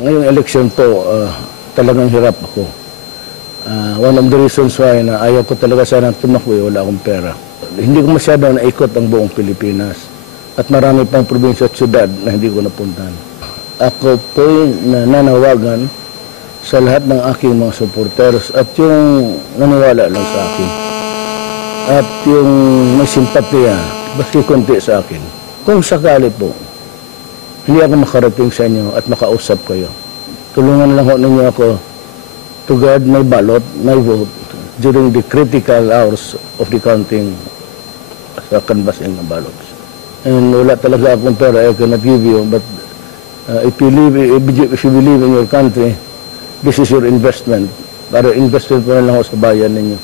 ngayong election po, talagang hirap ako. One of the reasons why na ayaw ko talaga sana tumakbo, wala akong pera. Hindi ko masyado naikot ang buong Pilipinas. At marami pang probinsya at syudad na hindi ko napuntahan. Ako po nanawagan sa lahat ng aking mga supporters at yung naniwala lang sa akin. At yung may simpatiya, baski konti sa akin. Kung sakali po, hindi ako makarating sa inyo at makausap kayo. Tulungan lang ho ninyo ako to guard my ballot, my vote, during the critical hours of the counting sa canvassing ng ballots. And wala talaga akong pera, I cannot give you, but if you believe in your country, this is your investment. Para investment po na lang ako sa bayan ninyo.